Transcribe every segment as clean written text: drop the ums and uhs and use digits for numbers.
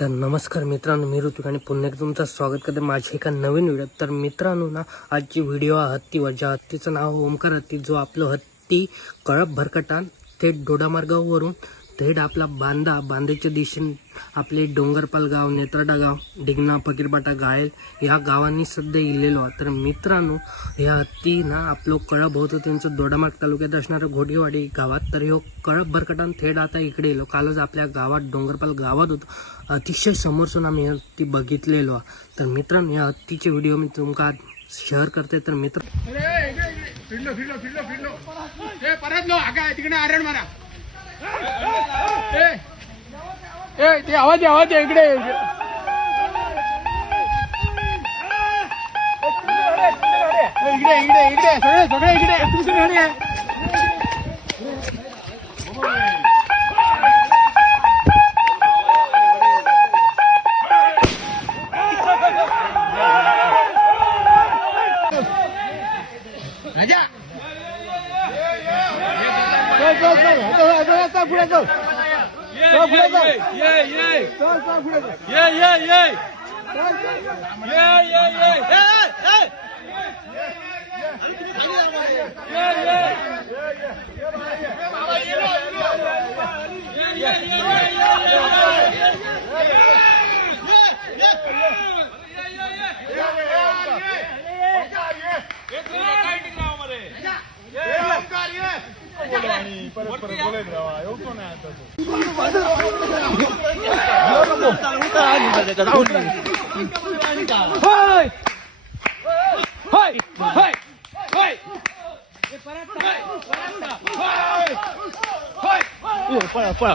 तर नमस्कार मित्रांनो, मी ऋतिक आणि पुन्हा एकदा तुमचं स्वागत करते माझ्या एका नवीन व्हिडिओ। तर मित्रांनो ना, आजची व्हिडिओ हत्तीवर, ज्या हत्तीचं नाव ओमकार हत्ती, जो आपलं हत्ती कळप भरकटान थेट दोडामार्गावरून थेट आपला बांदेच्या दिशेने आपले डोंगरपाल गाव, नेत्रडा गाव, डिगना, फकीरबाटा, गायल ह्या गावांनी सध्या इलेलो आहे। तर मित्रांनो, ह्या हत्ती ना आपलं कळप होतं त्यांचं दोडामार्ग तालुक्यात असणारं घोडेवाडी गावात। तर ह्यो कळप भरकटान थेट आता इकडे येलो। कालच आपल्या गावात डोंगरपाल गावात होतं, अतिशय समोरसून आम्ही हत्ती बघितलेलो। तर मित्रांनो, या हत्तीचे व्हिडिओ मी तुमका शेअर करते। तर मित्र ते आवाज इकडे सगळे इकडे राजा चल पुढे चल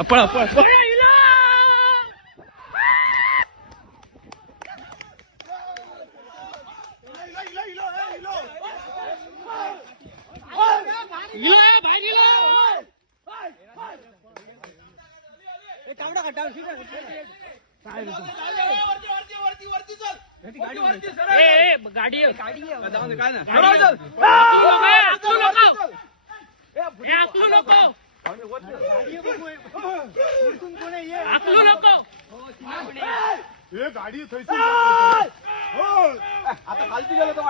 पळा गाडी आता खालती गेलो तर